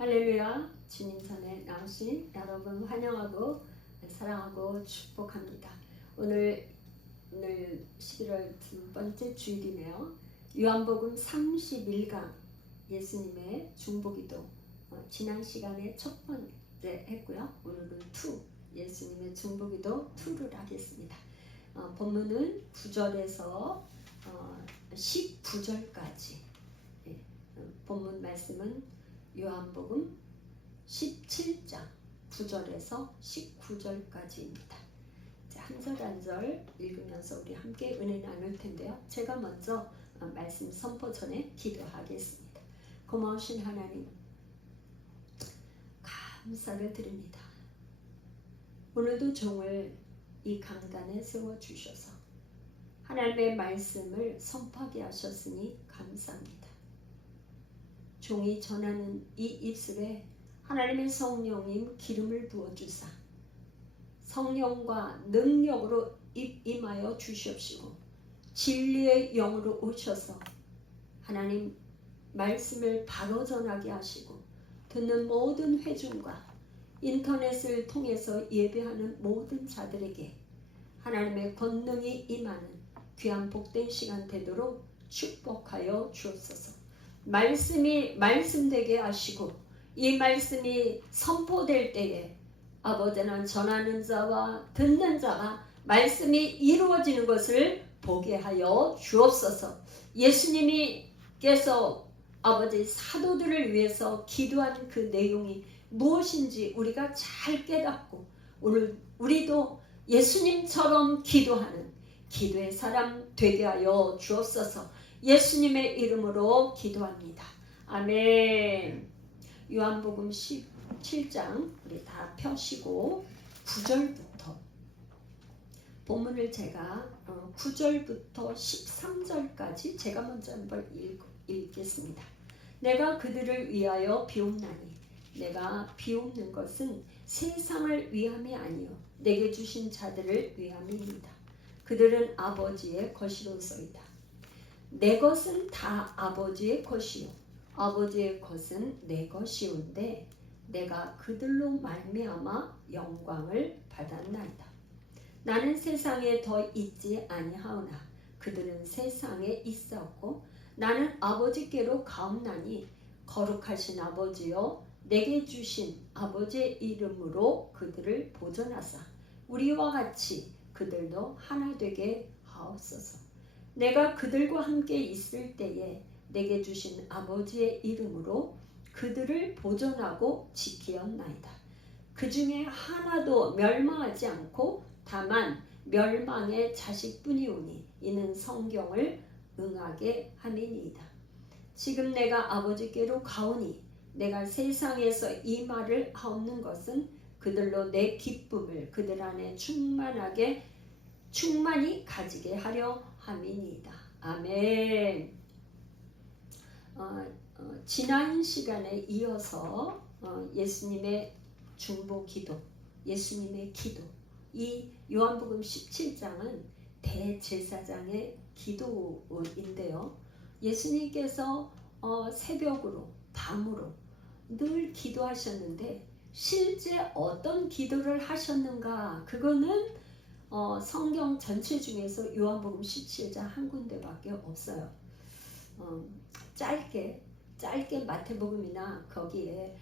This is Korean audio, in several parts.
할렐루야. 주님 전에 나오신 여러분 환영하고 사랑하고 축복합니다. 오늘 11월 두 번째 주일이네요. 요한복음 31강 예수님의 중보기도 지난 시간에 첫 번째 했고요. 오늘은 예수님의 중보기도 2를 하겠습니다. 본문은 9절에서 19절까지 본문 말씀은 요한복음 17장 9절에서 19절까지입니다. 한 절 한 절 읽으면서 우리 함께 은혜 나눌 텐데요. 제가 먼저 말씀 선포 전에 기도하겠습니다. 고마우신 하나님, 감사를 드립니다. 오늘도 종을 이 강단에 세워주셔서 하나님의 말씀을 선포하게 하셨으니 감사합니다. 종이 전하는 이 입술에 하나님의 성령님 기름을 부어주사 성령과 능력으로 임하여 주시옵시고 진리의 영으로 오셔서 하나님 말씀을 바로 전하게 하시고 듣는 모든 회중과 인터넷을 통해서 예배하는 모든 자들에게 하나님의 권능이 임하는 귀한 복된 시간 되도록 축복하여 주옵소서. 말씀이 말씀되게 하시고 이 말씀이 선포될 때에 아버지는 전하는 자와 듣는 자가 말씀이 이루어지는 것을 보게 하여 주옵소서. 예수님께서 아버지 사도들을 위해서 기도한 그 내용이 무엇인지 우리가 잘 깨닫고 오늘 우리도 예수님처럼 기도하는 기도의 사람 되게 하여 주옵소서. 예수님의 이름으로 기도합니다. 아멘. 요한복음 17장 우리 다 펴시고 9절부터 본문을 제가 9절부터 13절까지 제가 먼저 한번 읽겠습니다. 내가 그들을 위하여 비옵나니 내가 비옵는 것은 세상을 위함이 아니요 내게 주신 자들을 위함입니다. 그들은 아버지의 것이로소이다. 내 것은 다 아버지의 것이요 아버지의 것은 내 것이온데 내가 그들로 말미암아 영광을 받았나이다. 나는 세상에 더 있지 아니하오나 그들은 세상에 있었고 나는 아버지께로 가옵나니 거룩하신 아버지여 내게 주신 아버지의 이름으로 그들을 보존하사 우리와 같이 그들도 하나 되게 하옵소서. 내가 그들과 함께 있을 때에 내게 주신 아버지의 이름으로 그들을 보존하고 지키었나이다. 그 중에 하나도 멸망하지 않고 다만 멸망의 자식뿐이오니 이는 성경을 응하게 함이니이다. 지금 내가 아버지께로 가오니 내가 세상에서 이 말을 하옵는 것은 그들로 내 기쁨을 그들 안에 충만히 가지게 하려 함이니이다. 아멘. 지난 시간에 이어서 예수님의 중보 기도, 예수님의 기도, 이 요한복음 17장은 대제사장의 기도인데요. 예수님께서 새벽으로 밤으로 늘 기도하셨는데 실제 어떤 기도를 하셨는가? 그거는 성경 전체 중에서 요한복음 17장 한 군데밖에 없어요. 짧게 마태복음이나 거기에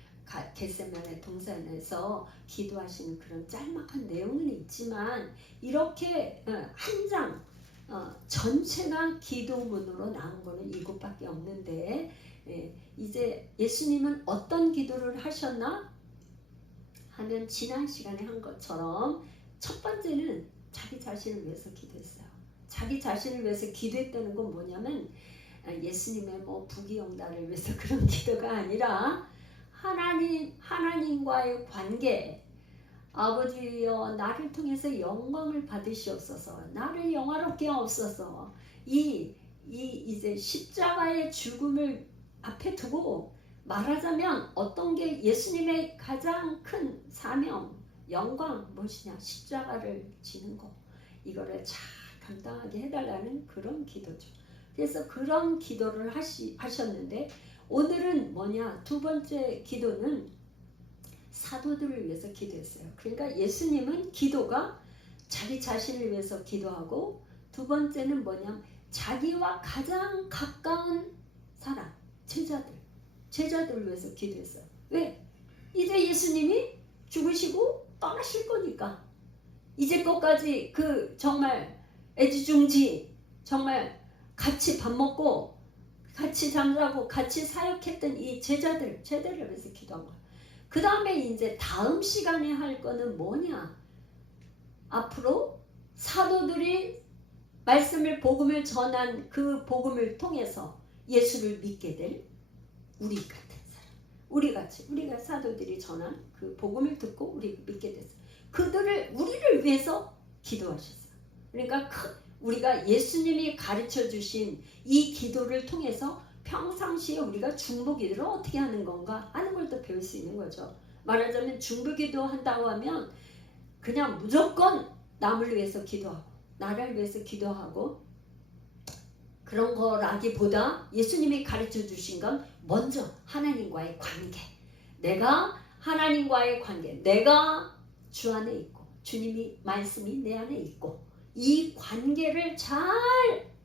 겟세마네 동산에서 기도하시는 그런 짤막한 내용은 있지만 이렇게 한 장 전체가 기도문으로 나온 거는 이곳밖에 없는데 이제 예수님은 어떤 기도를 하셨나 하면 지난 시간에 한 것처럼 첫 번째는 자기 자신을 위해서 기도했어요. 자기 자신을 위해서 기도했다는 건 뭐냐면 예수님의 부귀영달을 위해서 그런 기도가 아니라 하나님과의 관계, 아버지여 나를 통해서 영광을 받으시옵소서, 나를 영화롭게 하옵소서. 이제 십자가의 죽음을 앞에 두고 말하자면 어떤 게 예수님의 가장 큰 사명, 영광 무엇이냐? 십자가를 지는 거. 이거를 잘 감당하게 해달라는 그런 기도죠. 그래서 그런 기도를 하셨는데 오늘은 뭐냐? 두 번째 기도는 사도들을 위해서 기도했어요. 그러니까 예수님은 기도가 자기 자신을 위해서 기도하고, 두 번째는 뭐냐? 자기와 가장 가까운 사람, 제자들을 위해서 기도했어요. 왜? 이제 예수님이 죽으시고 떠나실 거니까. 이제껏까지 그 정말 애지중지 정말 같이 밥 먹고 같이 잠자고 같이 사역했던 이 제자들을 위해서 기도한 거예요. 그 다음에 이제 다음 시간에 할 거는 뭐냐? 앞으로 사도들이 말씀을, 복음을 전한 그 복음을 통해서 예수를 믿게 될 우리 같은 사람, 우리가 사도들이 전한 그 복음을 듣고 우리 믿게 됐어요. 우리를 위해서 기도하셨어요. 그러니까 우리가 예수님이 가르쳐 주신 이 기도를 통해서 평상시에 우리가 중보기도를 어떻게 하는 건가 하는 걸 또 배울 수 있는 거죠. 말하자면 중보기도 한다고 하면 그냥 무조건 남을 위해서 기도하고 나를 위해서 기도하고 그런 거라기보다 예수님이 가르쳐 주신 건 먼저 하나님과의 관계, 내가 하나님과의 관계, 내가 주 안에 있고 주님이 말씀이 내 안에 있고 이 관계를 잘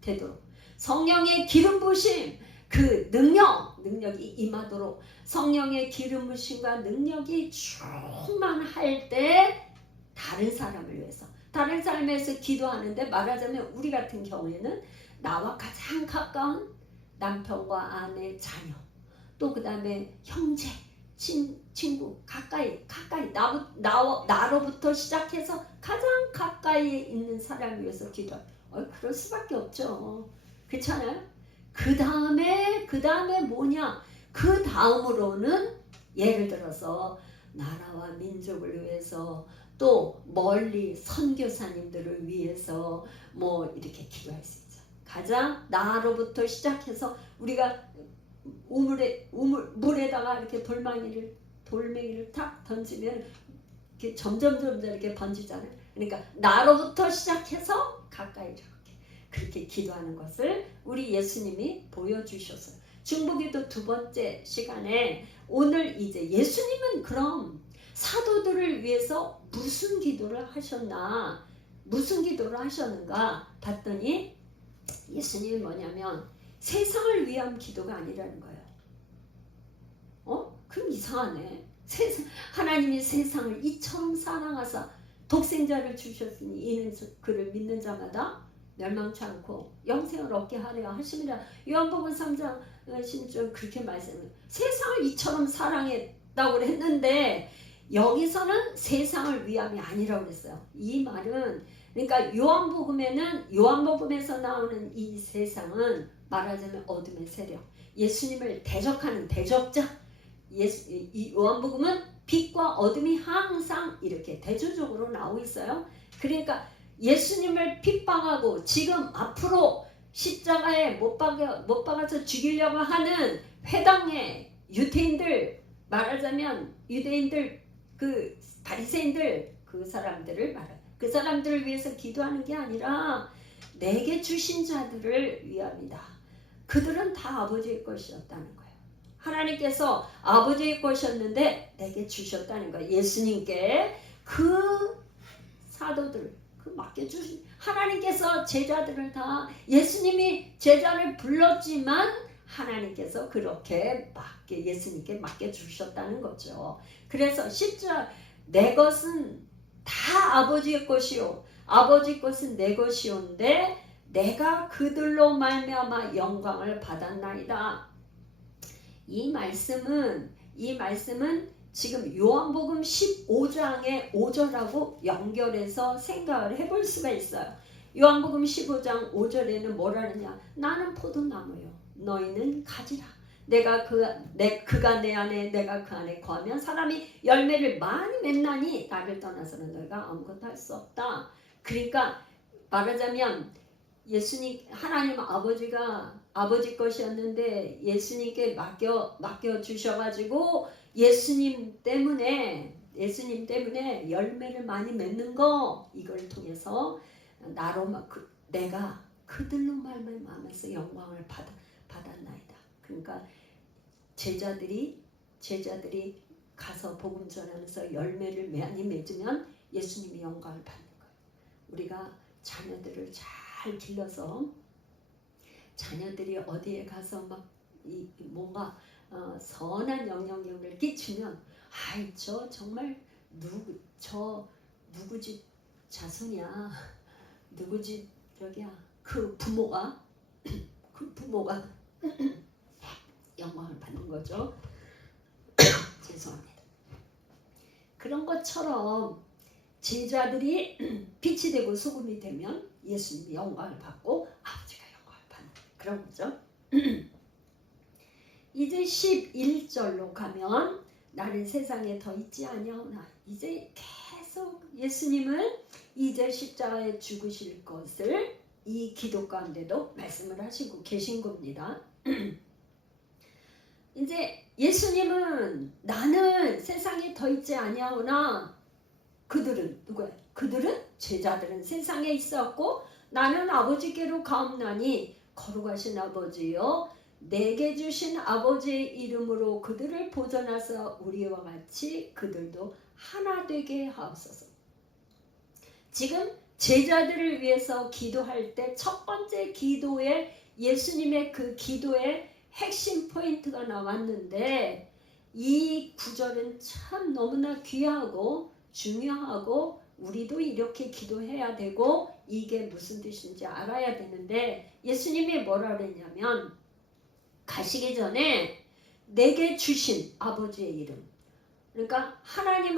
되도록 성령의 기름 부으심, 그 능력이 임하도록 성령의 기름 부으심과 능력이 충만할 때 다른 사람을 위해서, 다른 사람을 위해서 기도하는데, 말하자면 우리 같은 경우에는 나와 가장 가까운 남편과 아내, 자녀, 또 그 다음에 형제, 친구, 가까이 나로부터 시작해서 가장 가까이에 있는 사람을 위해서 기도해. 그럴 수밖에 없죠. 그렇잖아요? 그 다음에 뭐냐? 그 다음으로는 예를 들어서 나라와 민족을 위해서, 또 멀리 선교사님들을 위해서 뭐 이렇게 기도할 수 있죠. 가장 나로부터 시작해서 우리가 물에다가 이렇게 돌멩이를 탁 던지면 이렇게 점점 이렇게 번지잖아요. 그러니까 나로부터 시작해서 가까이 이렇게 그렇게 기도하는 것을 우리 예수님이 보여주셨어요. 중보기도 두 번째 시간에 오늘 이제 예수님은 그럼 사도들을 위해서 무슨 기도를 하셨나, 무슨 기도를 하셨는가 봤더니 예수님이 뭐냐면 세상을 위한 기도가 아니라는 거예요. 그럼 이상하네. 하나님이 세상을 이처럼 사랑하사 독생자를 주셨으니 이는 그를 믿는 자마다 멸망치 않고 영생을 얻게 하려 하심이라. 요한복음 3장 16절 그렇게 말씀해요. 세상을 이처럼 사랑했다고 했는데 여기서는 세상을 위함이 아니라고 그랬어요. 이 말은 그러니까 요한복음에서 나오는 이 세상은 말하자면 어둠의 세력, 예수님을 대적하는 대적자. 이 요한복음은 빛과 어둠이 항상 이렇게 대조적으로 나오고 있어요. 그러니까 예수님을 핍박하고 지금 앞으로 십자가에 못 박아서 죽이려고 하는 회당의 유대인들, 말하자면 유대인들, 그 바리새인들, 그 사람들을 위해서 기도하는 게 아니라 내게 주신 자들을 위함이다. 그들은 다 아버지의 것이었다는 거예요. 하나님께서 아버지의 것이었는데 내게 주셨다는 거예요. 예수님께 그 사도들, 그 맡겨주신 하나님께서 제자들을 다, 예수님이 제자를 불렀지만 하나님께서 그렇게 예수님께 맡겨주셨다는 거죠. 그래서 10절 내 것은 다 아버지의 것이요 아버지 것은 내 것이온데 내가 그들로 말미암아 영광을 받았나이다. 이 말씀은 지금 요한복음 15장의 5절하고 연결해서 생각을 해볼 수가 있어요. 요한복음 15장 5절에는 뭐라느냐? 나는 포도나무요 너희는 가지라. 그가 내 안에 내가 그 안에 거하면 사람이 열매를 많이 맺나니 나를 떠나서는 너희가 아무것도 할 수 없다. 그러니까 말하자면 하나님 아버지가 아버지 것이었는데 예수님께 맡겨 주셔가지고 예수님 때문에 열매를 많이 맺는 거, 이걸 통해서 내가 그들로 말미암아서 영광을 받았나이다. 그러니까 제자들이 가서 복음 전하면서 열매를 많이 맺으면 예수님이 영광을 받는 거예요. 우리가 자녀들을 잘 길러서 자녀들이 어디에 가서 막 뭔가 선한 영향력을 끼치면 아이 저 정말 누구 집 자손이야, 누구 집 저기야, 그 부모가 영광을 받는 거죠. 죄송합니다. 그런 것처럼 제자들이 빛이 되고 소금이 되면 예수님이 영광을 받고 아버지가 영광을 받는 그런 거죠. 이제 11절로 가면 나는 세상에 더 있지 아니하오나, 이제 계속 예수님은 이제 십자가에 죽으실 것을 이 기도 가운데도 말씀을 하시고 계신 겁니다. 이제 예수님은 나는 세상에 더 있지 아니하오나, 그들은 누구야? 그들은 제자들은 세상에 있었고 나는 아버지께로 가옵나니 거룩하신 아버지여 내게 주신 아버지의 이름으로 그들을 보존하사 우리와 같이 그들도 하나 되게 하옵소서. 지금 제자들을 위해서 기도할 때 첫 번째 기도에 예수님의 그 기도의 핵심 포인트가 나왔는데, 이 구절은 참 너무나 귀하고 중요하고 우리도 이렇게 기도해야 되고 이게 무슨 뜻인지 알아야 되는데, 예수님이 뭐라 그랬냐면 가시기 전에 내게 주신 아버지의 이름, 그러니까 하나님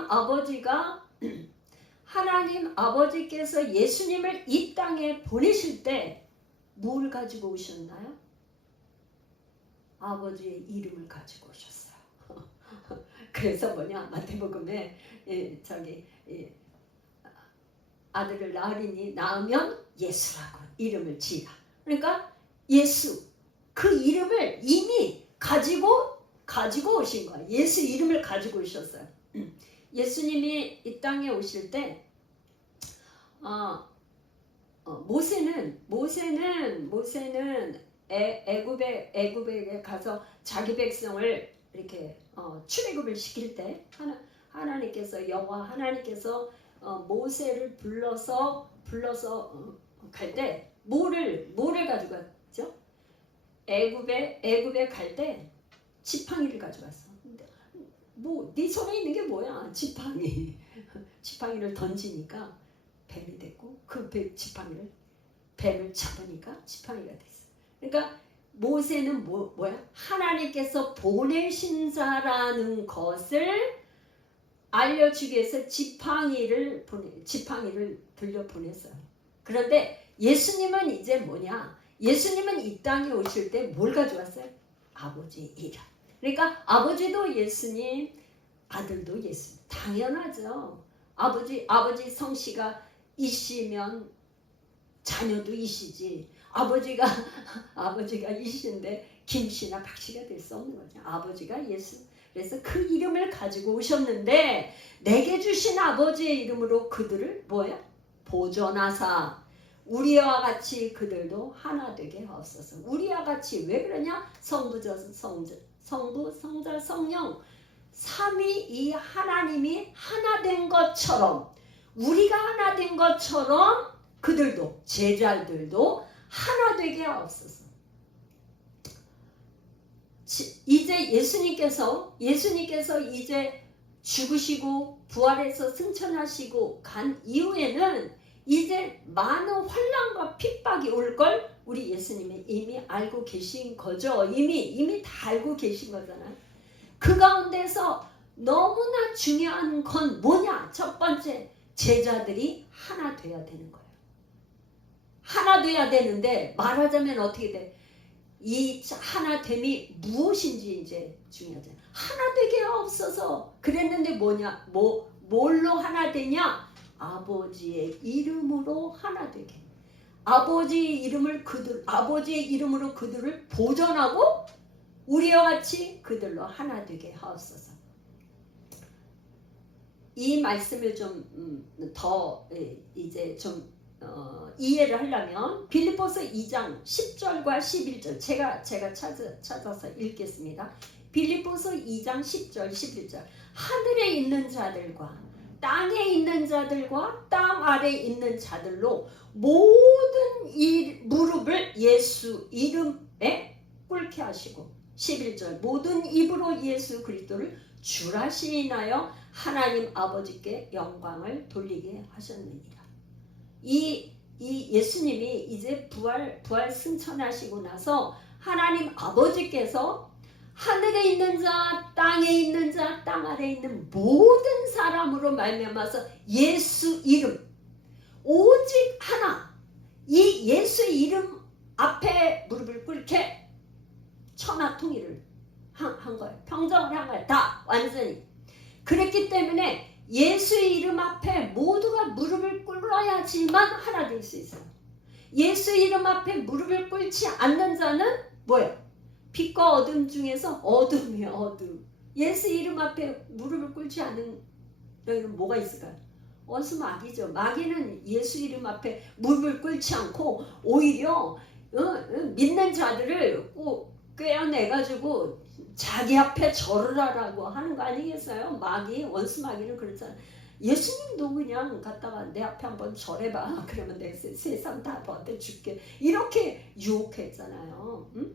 아버지께서 예수님을 이 땅에 보내실 때 뭘 가지고 오셨나요? 아버지의 이름을 가지고 오셨어요. 그래서 뭐냐, 마태복음에 아들을 낳으면 예수라고 이름을 지으라. 그러니까 예수, 그 이름을 이미 가지고 오신 거예요. 예수 이름을 가지고 오셨어요. 예수님이 이 땅에 오실 때 모세는 애굽에 가서 자기 백성을 이렇게 출애굽을 시킬 때 하나님께서 여호와 하나님께서 모세를 불러서 갈 때 뭐를 가져갔죠? 애굽에 갈 때 지팡이를 가져갔어. 근데 네 손에 있는 게 뭐야? 지팡이를 던지니까 뱀이 됐고, 그 지팡이를 뱀을 잡으니까 지팡이가 됐어. 그러니까 모세는 뭐야? 하나님께서 보내신 자라는 것을 알려주기 위해서 지팡이를 들려 보냈어요. 그런데 예수님은 이제 뭐냐? 예수님은 이 땅에 오실 때 뭘 가져왔어요? 아버지의 이름. 그러니까 아버지도 예수님, 아들도 예수님. 당연하죠. 아버지 성씨가 이씨면 자녀도 이씨지. 아버지가 이씨인데 김씨나 박씨가 될 수 없는 거죠. 아버지가 예수. 그래서 그 이름을 가지고 오셨는데, 내게 주신 아버지의 이름으로 그들을 뭐야? 보존하사 우리와 같이 그들도 하나 되게 하옵소서. 우리와 같이 왜 그러냐? 성부, 성자, 성령 삼위 이 하나님이 하나 된 것처럼, 우리가 하나 된 것처럼 그들도, 제자들도 하나 되게 하옵소서. 이제 예수님께서 이제 죽으시고 부활해서 승천하시고 간 이후에는 이제 많은 환난과 핍박이 올 걸 우리 예수님이 이미 알고 계신 거죠. 이미 다 알고 계신 거잖아요. 그 가운데서 너무나 중요한 건 뭐냐? 첫 번째, 제자들이 하나 돼야 되는 거예요. 하나 돼야 되는데, 말하자면 어떻게 돼? 이 하나됨이 무엇인지 이제 중요하잖아요. 하나 되게 없어서 그랬는데 뭐냐? 뭘로 하나 되냐? 아버지의 이름으로 하나 되게. 아버지의 이름으로 그들을 보존하고 우리와 같이 그들로 하나 되게 하옵소서. 이 말씀을 좀 더 이제 좀 이해를 하려면 빌립보서 2장 10절과 11절 제가 찾아서 읽겠습니다. 빌립보서 2장 10절 11절 하늘에 있는 자들과 땅에 있는 자들과 땅 아래에 있는 자들로 모든 이 무릎을 예수 이름에 꿇게 하시고 11절 모든 입으로 예수 그리스도를 주라시인하여 하나님 아버지께 영광을 돌리게 하셨느니라. 이 예수님이 이제 부활 승천하시고 나서 하나님 아버지께서 하늘에 있는 자, 땅에 있는 자, 땅 아래에 있는 모든 사람으로 말미암아서 예수 이름 오직 하나 이 예수 이름 앞에 무릎을 꿇게 천하 통일을 한 거예요. 평정을 한 거예요. 다 완전히. 그랬기 때문에 예수 이름 앞에 모두가 무릎을 꿇어야지만 하나 될 수 있어요. 예수 이름 앞에 무릎을 꿇지 않는 자는 뭐예요? 빛과 어둠 중에서 어둠이에요. 어둠. 예수 이름 앞에 무릎을 꿇지 않는 여기는 뭐가 있을까요? 원수 마귀죠. 마귀는 예수 이름 앞에 무릎을 꿇지 않고 오히려 믿는 자들을 꿰어내가지고 자기 앞에 절을 하라고 하는 거 아니겠어요? 마귀, 원수 마귀는 그렇잖아요. 예수님도 그냥 갔다가 내 앞에 한번 절해봐. 그러면 내 세상 다 너한테 줄게. 이렇게 유혹했잖아요. 응?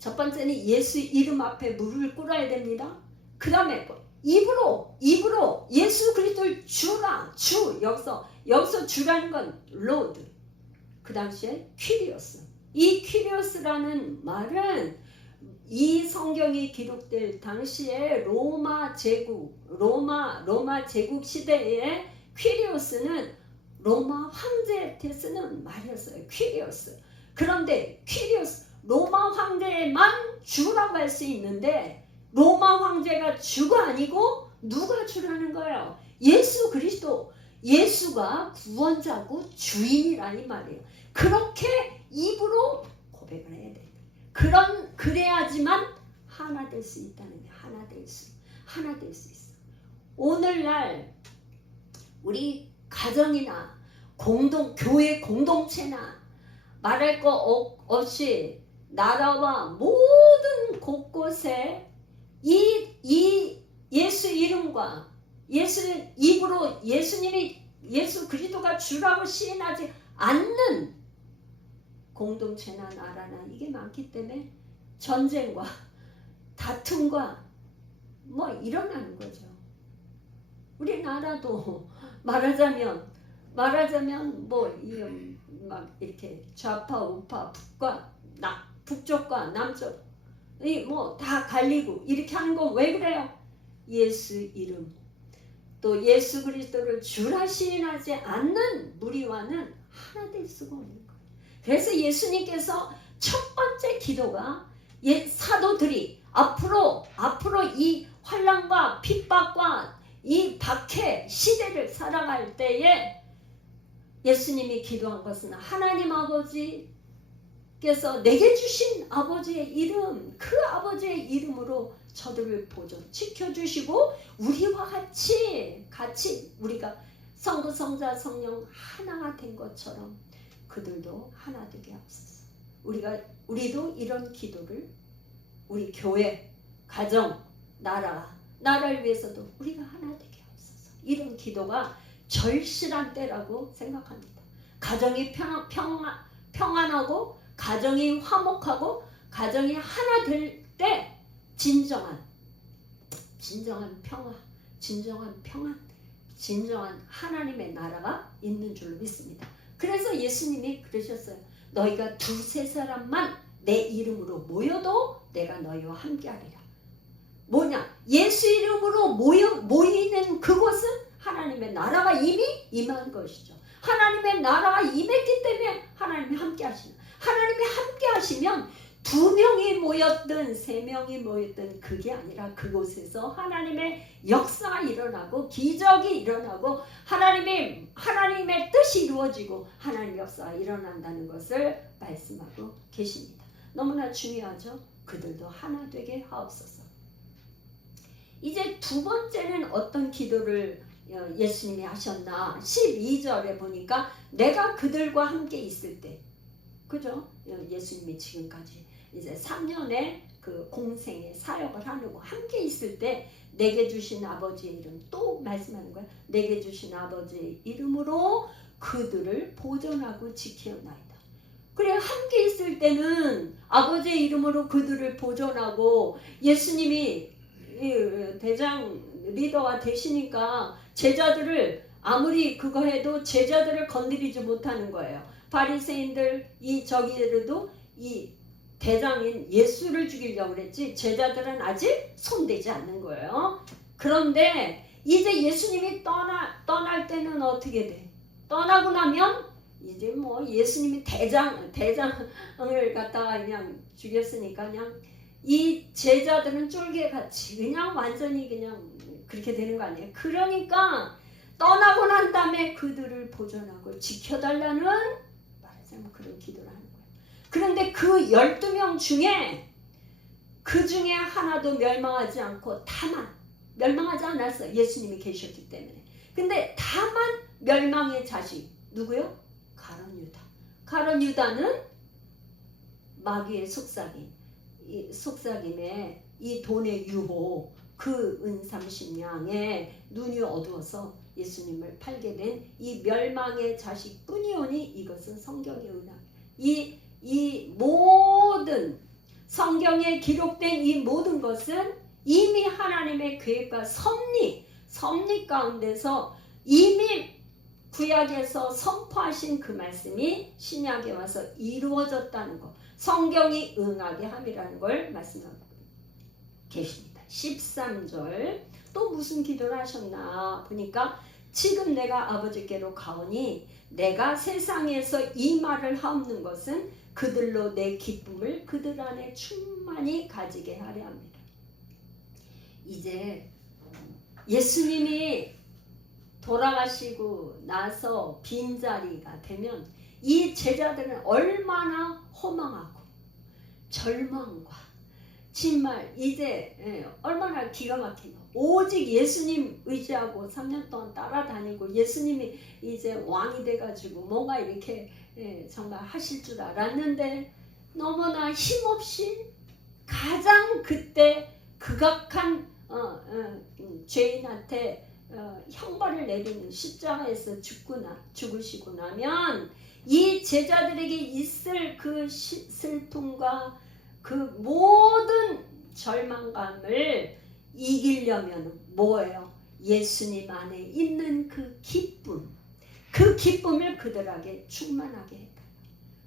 첫 번째는 예수 이름 앞에 무릎을 꿇어야 됩니다. 그 다음에 입으로 예수 그리스도를 주라. 주. 여기서 주라는 건 로드. 그 당시에 퀴리오스. 이 퀴리오스라는 말은 이 성경이 기록될 당시에 로마 제국 시대에 퀴리오스는 로마 황제한테 쓰는 말이었어요. 퀴리오스. 그런데 퀴리오스 로마 황제만 주라고 할 수 있는데 로마 황제가 주가 아니고 누가 주라는 거예요? 예수 그리스도. 예수가 구원자고 주인이라는 말이에요. 그렇게 입으로 고백을 해야 돼. 그래야지만 하나 될 수 있다는 게 하나 될 수 있어. 오늘날 우리 가정이나 교회 공동체나 말할 거 없이 나라와 모든 곳곳에 이 예수 이름과 입으로 예수 그리스도가 주라고 시인하지 않는 공동체나 나라나 이게 많기 때문에 전쟁과 다툼과 뭐 일어나는 거죠. 우리나라도 말하자면 막 이렇게 좌파 우파 북쪽과 남쪽 뭐 다 갈리고 이렇게 하는 건 왜 그래요? 예수 이름 또 예수 그리스도를 주라 시인하지 않는 무리와는 하나 될 수가 없는 거예요. 그래서 예수님께서 첫 번째 기도가 사도들이 앞으로 이 환난과 핍박과 이 박해 시대를 살아갈 때에 예수님이 기도한 것은 하나님 아버지께서 내게 주신 아버지의 이름, 그 아버지의 이름으로 저들을 지켜주시고 우리와 같이 우리가 성부, 성자, 성령 하나가 된 것처럼 그들도 하나 되게 하옵소서. 우리도 이런 기도를 우리 교회, 가정, 나라를 위해서도 우리가 하나 되게 하옵소서. 이런 기도가 절실한 때라고 생각합니다. 가정이 평안하고 가정이 화목하고 가정이 하나 될 때 진정한 평화, 진정한 하나님의 나라가 있는 줄로 믿습니다. 그래서 예수님이 그러셨어요. 너희가 두세 사람만 내 이름으로 모여도 내가 너희와 함께하리라. 뭐냐? 예수 이름으로 모이는 그곳은 하나님의 나라가 이미 임한 것이죠. 하나님의 나라가 임했기 때문에 하나님이 함께 하시는. 하나님이 함께 하시면 2명이 모였든 3명이 모였든 그게 아니라 그곳에서 하나님의 역사가 일어나고 기적이 일어나고 하나님의 뜻이 이루어지고 하나님의 역사가 일어난다는 것을 말씀하고 계십니다. 너무나 중요하죠. 그들도 하나 되게 하옵소서. 이제 두 번째는 어떤 기도를 예수님이 하셨나? 12절에 보니까 내가 그들과 함께 있을 때, 그죠? 예수님이 지금까지 이제 3년의 그 공생의 사역을 하려고 함께 있을 때 내게 주신 아버지의 이름 또 말씀하는 거야. 내게 주신 아버지의 이름으로 그들을 보존하고 지키었나이다. 그래 함께 있을 때는 아버지의 이름으로 그들을 보존하고 예수님이 대장 리더가 되시니까 제자들을 아무리 그거 해도 제자들을 건드리지 못하는 거예요. 바리새인들 이 저기들도 이 대장인 예수를 죽이려고 그랬지 제자들은 아직 손대지 않는 거예요. 그런데 이제 예수님이 떠날 때는 어떻게 돼? 떠나고 나면 이제 뭐 예수님이 대장을 갖다가 그냥 죽였으니까 그냥 이 제자들은 쫄개같이 그냥 완전히 그냥 그렇게 되는 거 아니에요. 그러니까 떠나고 난 다음에 그들을 보존하고 지켜달라는 말하자면 그런 기도를 하는 거예요. 그런데 그 12명 중에 그 중에 하나도 멸망하지 않고 다만 멸망하지 않았어요. 예수님이 계셨기 때문에. 근데 다만 멸망의 자식 누구요? 가룟 유다. 가룟 유다는 마귀의 속삭임에 이 돈의 유혹 그 은 30냥에 눈이 어두워서 예수님을 팔게 된 이 멸망의 자식뿐이오니 이것은 성경의 은하. 이 모든 성경에 기록된 이 모든 것은 이미 하나님의 계획과 섭리 가운데서 이미 구약에서 선포하신 그 말씀이 신약에 와서 이루어졌다는 것. 성경이 응하게 함이라는 걸 말씀하고 계십니다. 13절 또 무슨 기도를 하셨나 보니까 지금 내가 아버지께로 가오니 내가 세상에서 이 말을 하옵는 것은 그들로 내 기쁨을 그들 안에 충만히 가지게 하려 합니다. 이제 예수님이 돌아가시고 나서 빈자리가 되면 이 제자들은 얼마나 허망하고 절망과 정말 이제 얼마나 기가 막히고 오직 예수님 의지하고 3년 동안 따라다니고 예수님이 이제 왕이 돼가지고 뭔가 이렇게 정말 하실 줄 알았는데 너무나 힘없이 가장 그때 극악한 죄인한테 형벌을 내리는 십자가에서 죽으시고 나면 이 제자들에게 있을 그 슬픔과 그 모든 절망감을 이기려면 뭐예요? 예수님 안에 있는 그 기쁨을 그들에게 충만하게 해달라.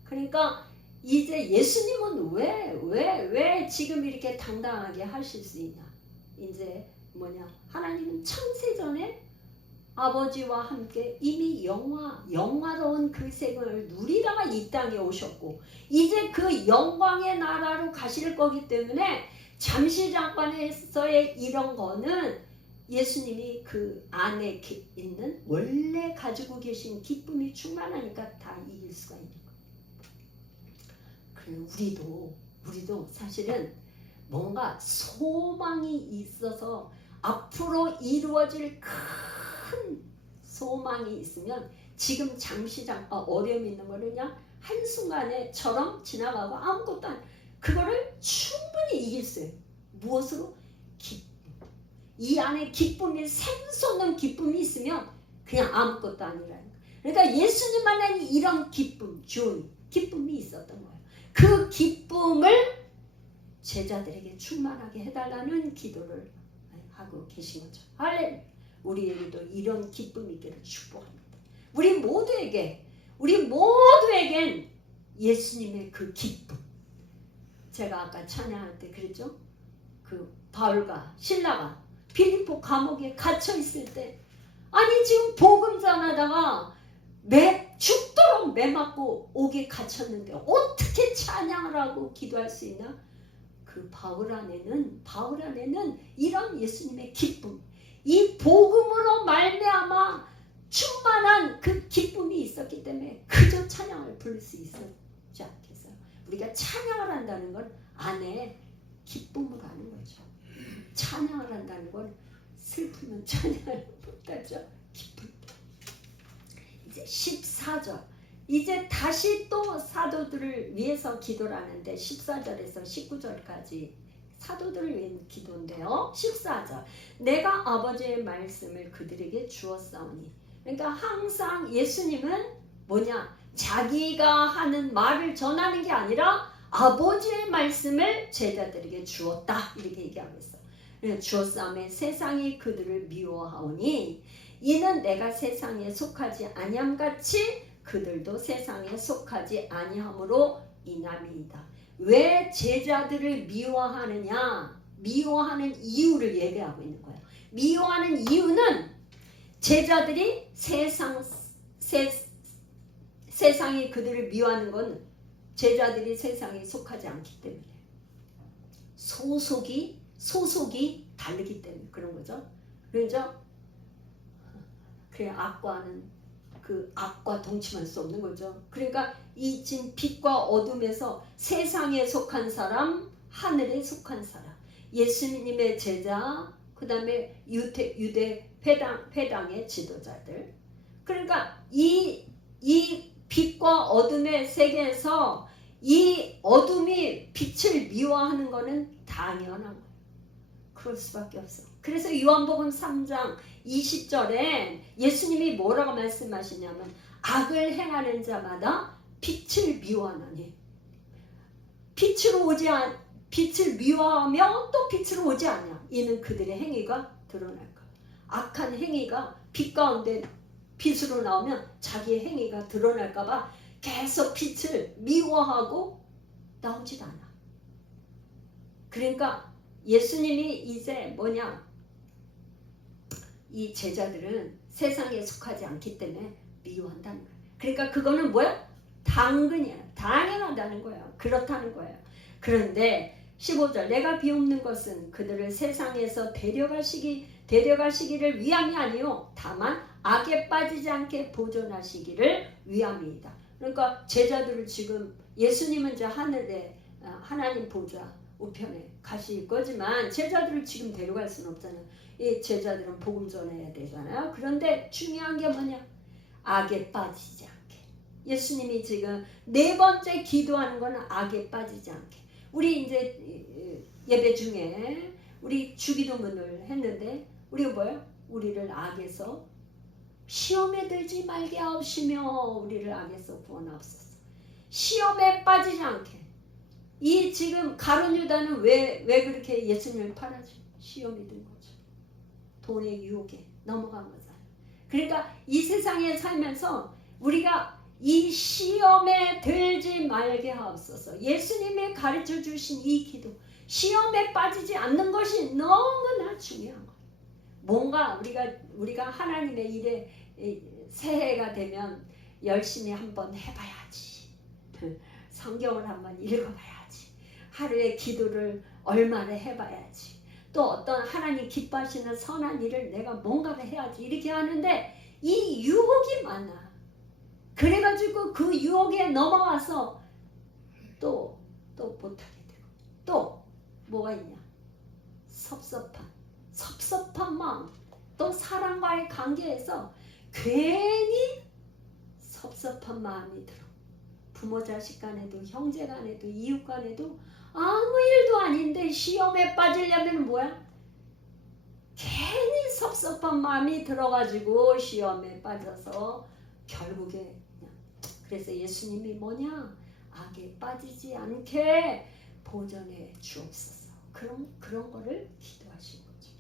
그러니까 이제 예수님은 왜 지금 이렇게 당당하게 하실 수 있나? 이제 하나님은 창세전에 아버지와 함께 이미 영화로운 그 생을 누리다가 이 땅에 오셨고 이제 그 영광의 나라로 가실 거기 때문에 잠시 잠깐에서의 이런 거는 예수님이 그 안에 있는 원래 가지고 계신 기쁨이 충만하니까 다 이길 수가 있는 거예요. 그리고 우리도 사실은 뭔가 소망이 있어서 앞으로 이루어질 큰 소망이 있으면 지금 잠시 잠깐 어려움이 있는 거를 그냥 한순간에처럼 지나가고 아무것도 안 그거를 충분히 이길 수 있어요. 무엇으로? 기쁨. 이 안에 기쁨이 샘솟는 기쁨이 있으면 그냥 아무것도 아니라는 거예요. 그러니까 예수님 안에 이런 기쁨이 있었던 거예요. 그 기쁨을 제자들에게 충만하게 해달라는 기도를 하고 계신 거죠. 할렐루야. 우리에게도 이런 기쁨이 있기를 축복합니다. 우리 모두에겐 예수님의 그 기쁨. 제가 아까 찬양할 때 그랬죠. 그 바울과 실라가 빌립보 감옥에 갇혀 있을 때 아니 지금 복음 전하다가 죽도록 매 맞고 옥에 갇혔는데 어떻게 찬양을 하고 기도할 수 있나? 그 바울 안에는 이런 예수님의 기쁨, 이 복음으로 말미암아 충만한 그 기쁨이 있었기 때문에 그저 찬양을 부를 수 있었지 않겠어요? 우리가 찬양을 한다는 건 안에 기쁨을 하는 거죠. 찬양을 한다는 건 슬프면 찬양을 못하죠. 기쁨. 이제 14절. 이제 다시 또 사도들을 위해서 기도를 하는데 14절에서 19절까지 사도들을 위한 기도인데요. 14절 내가 아버지의 말씀을 그들에게 주었사오니. 그러니까 항상 예수님은 뭐냐? 자기가 하는 말을 전하는 게 아니라 아버지의 말씀을 제자들에게 주었다 이렇게 얘기하고 있어. 주었사오매 세상이 그들을 미워하오니 이는 내가 세상에 속하지 아니함같이 그들도 세상에 속하지 아니함으로 인함이다. 왜 제자들을 미워하느냐? 미워하는 이유를 예배하고 있는 거예요. 미워하는 이유는 제자들이 세상이 그들을 미워하는 건 제자들이 세상에 속하지 않기 때문에 소속이 다르기 때문에 그런 거죠. 그렇죠? 그래 악과는 그 악과 동침할 수 없는 거죠. 그러니까 이 지금 빛과 어둠에서 세상에 속한 사람, 하늘에 속한 사람, 예수님의 제자, 그 다음에 유대 회당의 지도자들. 그러니까 이 빛과 어둠의 세계에서 이 어둠이 빛을 미워하는 것은 당연한 거예요. 그럴 수밖에 없어. 그래서 요한복음 3장 20절에 예수님이 뭐라고 말씀하시냐면 악을 행하는 자마다 빛을 미워하나니 빛을 미워하며 또 빛으로 오지 않냐. 이는 그들의 행위가 드러날까. 악한 행위가 빛 가운데 빛으로 나오면 자기의 행위가 드러날까 봐 계속 빛을 미워하고 나오질 않아. 그러니까 예수님이 이제 뭐냐? 이 제자들은 세상에 속하지 않기 때문에 미워한다는 거예요. 그러니까 그거는 뭐야? 당연하다는 거예요. 그렇다는 거예요. 그런데 15절 내가 비옵는 것은 그들을 세상에서 데려가시기를 위함이 아니요 다만 악에 빠지지 않게 보존하시기를 위함이다. 그러니까 제자들을 지금 예수님은 이제 하늘에 하나님 보좌 우편에 가실 거지만 제자들을 지금 데려갈 수는 없잖아요. 이 제자들은 복음 전해야 되잖아요. 그런데 중요한 게 뭐냐? 악에 빠지지 않게. 예수님이 지금 네 번째 기도하는 건 악에 빠지지 않게. 우리 이제 예배 중에 우리 주기도문을 했는데 우리가 뭐예요? 우리를 악에서 시험에 들지 말게 하옵시며 우리를 악에서 구원하옵소서. 시험에 빠지지 않게. 이 지금 가룟 유다는 왜 그렇게 예수님을 팔아줘? 시험이 든 거죠. 돈의 유혹에 넘어간 거잖아요. 그러니까 이 세상에 살면서 우리가 이 시험에 들지 말게 하옵소서. 예수님이 가르쳐 주신 이 기도, 시험에 빠지지 않는 것이 너무나 중요한 거예요. 뭔가 우리가 하나님의 일에 새해가 되면 열심히 한번 해봐야지. 성경을 한번 읽어봐야지. 하루에 기도를 얼마나 해봐야지. 또 어떤 하나님 기뻐하시는 선한 일을 내가 뭔가를 해야지. 이렇게 하는데 이 유혹이 많아. 그래가지고 그 유혹에 넘어와서 또 못하게 되고 또 뭐가 있냐? 섭섭한 마음. 또 사람과의 관계에서 괜히 섭섭한 마음이 들어. 부모 자식 간에도 형제 간에도 이웃 간에도 아무 일도 아닌데 시험에 빠지려면 뭐야? 괜히 섭섭한 마음이 들어가지고 시험에 빠져서 결국에 그래서 예수님이 뭐냐? 악에 빠지지 않게 보존해 주옵소서. 그런 거를 기도하신 거죠.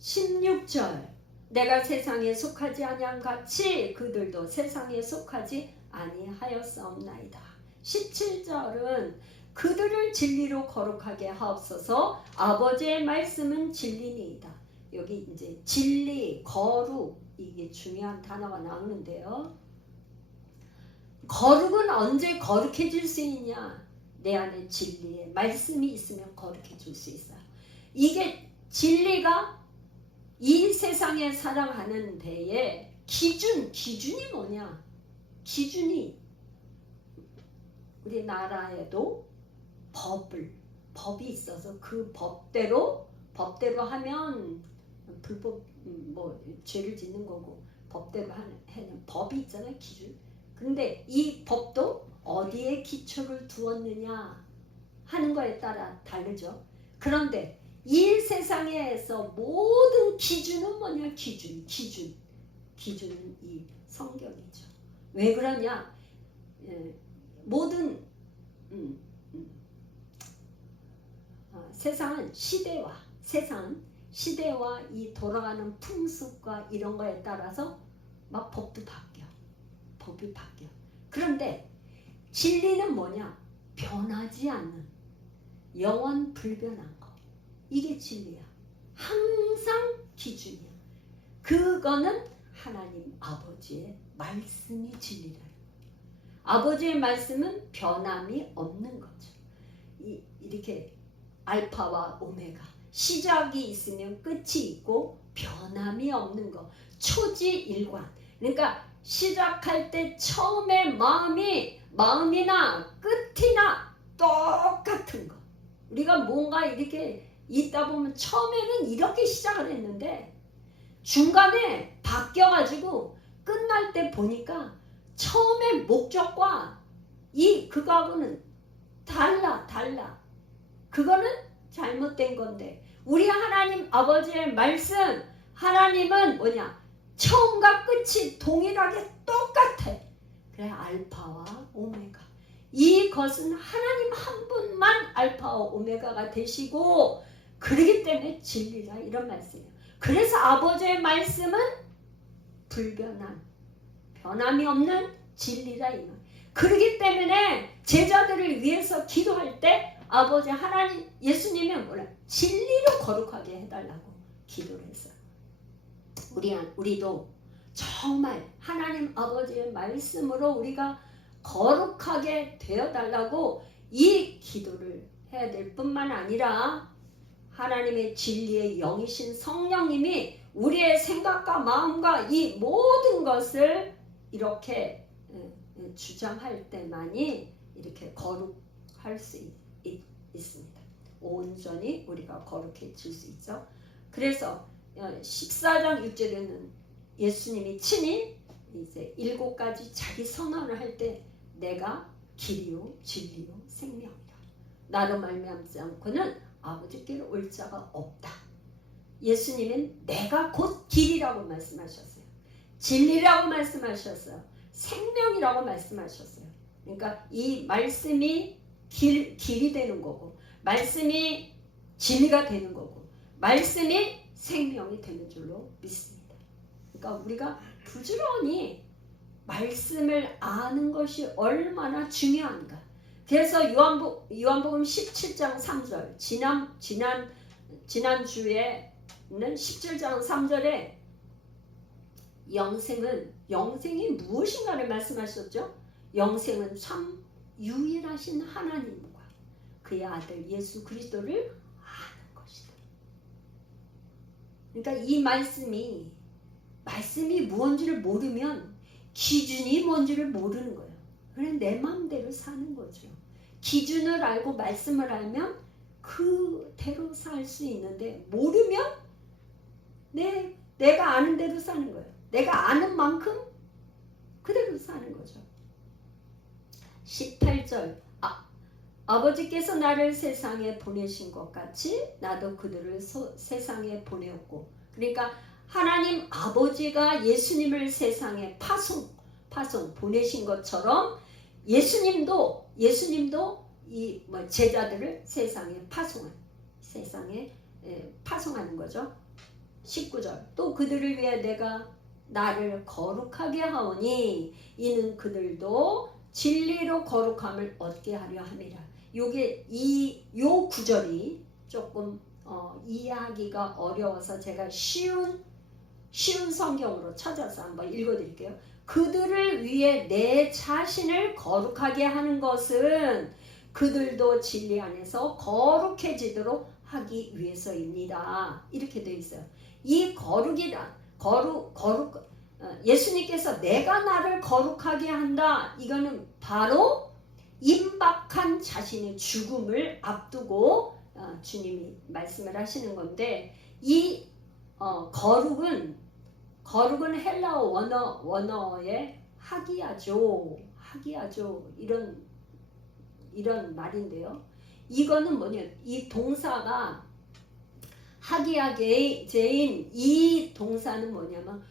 16절 내가 세상에 속하지 아니한 같이 그들도 세상에 속하지 아니하였사옵나이다. 17절은 그들을 진리로 거룩하게 하옵소서. 아버지의 말씀은 진리니이다. 여기 이제 진리, 거룩 이게 중요한 단어가 나오는데요. 거룩은 언제 거룩해질 수 있냐? 내 안에 진리의 말씀이 있으면 거룩해질 수 있어요. 이게 진리가 이 세상에 살아가는 데에 기준이 뭐냐? 기준이 우리나라에도 법이 있어서 그 법대로 하면 불법 죄를 짓는 거고 법대로 하는 법이 있잖아요. 기준. 근데 이 법도 어디에 기초를 두었느냐? 하는 거에 따라 다르죠. 그런데 이 세상에서 모든 기준은 뭐냐? 기준은 이 성경이죠. 왜 그러냐? 모든 세상은 시대와 이 돌아가는 풍습과 이런 거에 따라서 막 법이 바뀌어. 그런데 진리는 뭐냐? 변하지 않는 영원 불변한 거. 이게 진리야. 항상 기준이야. 그거는 하나님 아버지의 말씀이 진리라. 아버지의 말씀은 변함이 없는 거죠. 이렇게 알파와 오메가, 시작이 있으면 끝이 있고 변함이 없는 거. 초지일관. 그러니까 시작할 때 처음에 마음이나 끝이나 똑같은 거. 우리가 뭔가 이렇게 있다 보면 처음에는 이렇게 시작을 했는데 중간에 바뀌어가지고 끝날 때 보니까 처음의 목적과 그거하고는 달라. 그거는 잘못된 건데 우리 하나님 아버지의 말씀, 하나님은 뭐냐? 처음과 끝이 동일하게 똑같아. 그래, 알파와 오메가. 이것은 하나님 한 분만 알파와 오메가가 되시고 그러기 때문에 진리라 이런 말씀이에요. 그래서 아버지의 말씀은 불변한, 변함이 없는 진리라 이 말. 그러기 때문에 제자들을 위해서 기도할 때 아버지 하나님 예수님은 뭐라? 진리로 거룩하게 해달라고 기도를 했어요. 우리도 정말 하나님 아버지의 말씀으로 우리가 거룩하게 되어달라고 이 기도를 해야 될 뿐만 아니라 하나님의 진리의 영이신 성령님이 우리의 생각과 마음과 이 모든 것을 이렇게 주장할 때만이 이렇게 거룩할 수 있습니다. 온전히 우리가 거룩해질 수 있죠. 그래서 14장 6절에는 예수님이 친히 이제 7가지 자기 선언을 할 때 내가 길이요 진리요 생명이다. 나로 말미암지 않고는 아버지께로 올 자가 없다. 예수님은 내가 곧 길이라고 말씀하셨어요. 진리라고 말씀하셨어요. 생명이라고 말씀하셨어요. 그러니까 이 말씀이 길이 되는 거고 말씀이 진리가 되는 거고 말씀이 생명이 되는 줄로 믿습니다. 그러니까 우리가 부지런히 말씀을 아는 것이 얼마나 중요한가. 그래서 요한복음 17장 3절 지난주에는 17장 3절에 영생이 무엇인가를 말씀하셨죠. 영생은 참 유일하신 하나님과 그의 아들 예수 그리스도를 아는 것이다. 그러니까 이 말씀이 무언지를 모르면 기준이 뭔지를 모르는 거예요. 그냥 내 마음대로 사는 거죠. 기준을 알고 말씀을 알면 그대로 살 수 있는데 모르면 내가 아는 대로 사는 거예요. 내가 아는 만큼 그대로 사는 거죠. 18절 아버지께서 나를 세상에 보내신 것 같이 나도 그들을 세상에 보내었고. 그러니까 하나님 아버지가 예수님을 세상에 파송 보내신 것처럼 예수님도 이 제자들을 세상에 파송하는 거죠. 19절 또 그들을 위해 내가 나를 거룩하게 하오니 이는 그들도 진리로 거룩함을 얻게 하려 함이라. 요 구절이 조금 이해하기가 어려워서 제가 쉬운 성경으로 찾아서 한번 읽어드릴게요. 그들을 위해 내 자신을 거룩하게 하는 것은 그들도 진리 안에서 거룩해지도록 하기 위해서입니다. 이렇게 되어 있어요. 이 예수님께서 내가 나를 거룩하게 한다. 이거는 바로 임박한 자신의 죽음을 앞두고 주님이 말씀을 하시는 건데 이 거룩은 헬라어 원어의 하기야죠 이런 말인데요. 이거는 뭐냐? 이 동사가 하기야제인 이 동사는 뭐냐면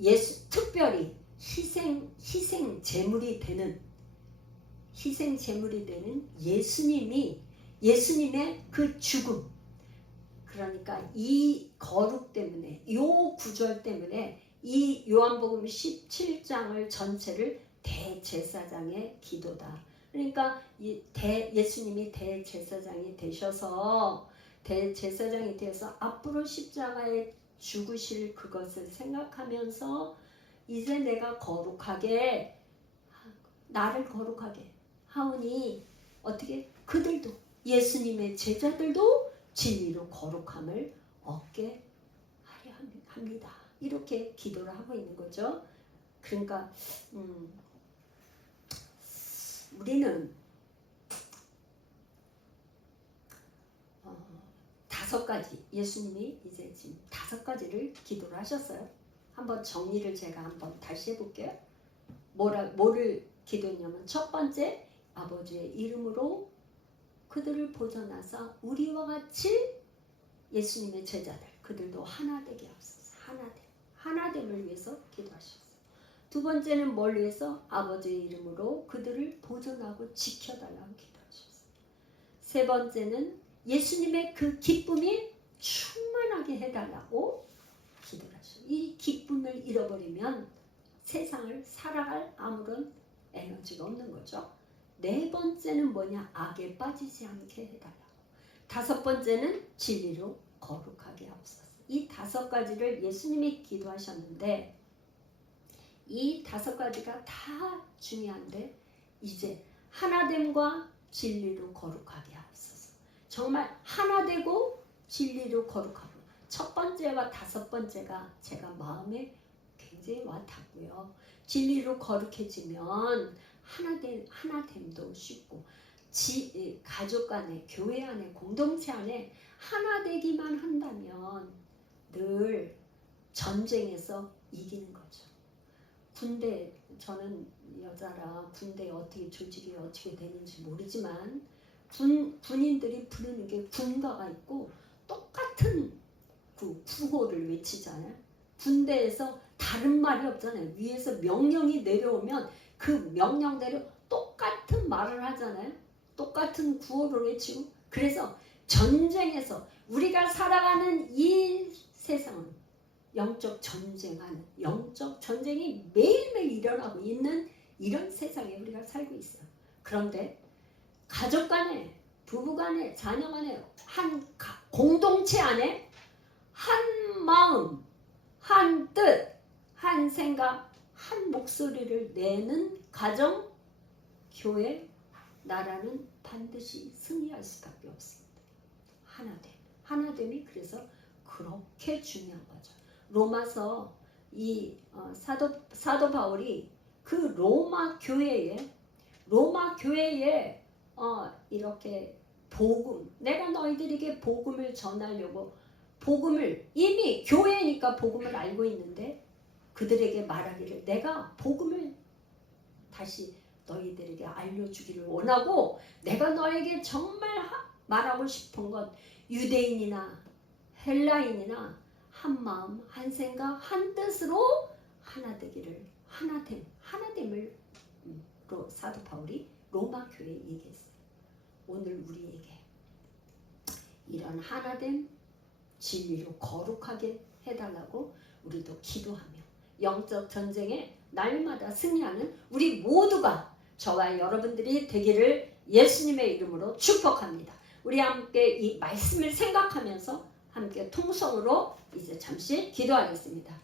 예수 특별히 희생 제물이 되는 예수님의 그 죽음, 그러니까 이 거룩 때문에, 요 구절 때문에 이 요한복음 17장을 전체를 대제사장의 기도다. 그러니까 예수님이 대제사장이 되셔서 앞으로 십자가에 죽으실 그것을 생각하면서 이제 내가 나를 거룩하게 하오니 어떻게 그들도 예수님의 제자들도 진리로 거룩함을 얻게 하려 합니다. 이렇게 기도를 하고 있는 거죠. 그러니까 우리는 5가지, 예수님이 이제 지금 5가지를 기도를 하셨어요. 한번 정리를 제가 한번 다시 해볼게요. 뭐를 기도했냐면, 첫 번째, 아버지의 이름으로 그들을 보존하사 우리와 같이 예수님의 제자들, 그들도 하나 되게 하소서. 하나됨을 위해서 기도하셨어요. 두 번째는 뭘 위해서? 아버지의 이름으로 그들을 보존하고 지켜달라고 기도하셨어요. 세 번째는 예수님의 그 기쁨이 충만하게 해달라고 기도를 하셨어요. 이 기쁨을 잃어버리면 세상을 살아갈 아무런 에너지가 없는 거죠. 네 번째는 뭐냐? 악에 빠지지 않게 해달라고. 다섯 번째는 진리로 거룩하게 하옵소서. 이 5가지를 예수님이 기도하셨는데, 이 5가지가 다 중요한데, 이제 하나됨과 진리로 거룩하게 하옵소서. 정말 하나되고 진리로 거룩하고, 첫 번째와 5번째가 제가 마음에 굉장히 와닿고요. 진리로 거룩해지면 하나됨도 쉽고, 가족 간에, 교회 안에, 공동체 안에 하나 되기만 한다면 늘 전쟁에서 이기는 거죠. 군대, 저는 여자라 군대 어떻게 조직이 어떻게 되는지 모르지만 군인들이 부르는 게 군가가 있고 똑같은 그 구호를 외치잖아요. 군대에서 다른 말이 없잖아요. 위에서 명령이 내려오면 그 명령대로 똑같은 말을 하잖아요. 똑같은 구호를 외치고. 그래서 전쟁에서 우리가 살아가는 이 세상은 영적 전쟁이 매일매일 일어나고 있는 이런 세상에 우리가 살고 있어요. 그런데 가족 간에, 부부 간에, 자녀 간에, 한 공동체 안에 한 마음, 한 뜻, 한 생각, 한 목소리를 내는 가정, 교회, 나라는 반드시 승리할 수밖에 없습니다. 하나됨이 그래서 그렇게 중요한 거죠. 로마서 이 사도 바울이 그 로마 교회에 이렇게 내가 너희들에게 복음을 전하려고, 복음을 이미 교회니까 복음을 알고 있는데 그들에게 말하기를, 내가 복음을 다시 너희들에게 알려주기를 원하고, 내가 너에게 정말 말하고 싶은 건 유대인이나 헬라인이나 한 마음, 한 생각, 한 뜻으로 하나 되기를, 하나됨을 사도 바울이 로마 교회에 얘기했어요. 오늘 우리에게 이런 하나됨, 진리로 거룩하게 해달라고 우리도 기도하며 영적 전쟁에 날마다 승리하는 우리 모두가, 저와 여러분들이 되기를 예수님의 이름으로 축복합니다. 우리 함께 이 말씀을 생각하면서 함께 통성으로 이제 잠시 기도하겠습니다.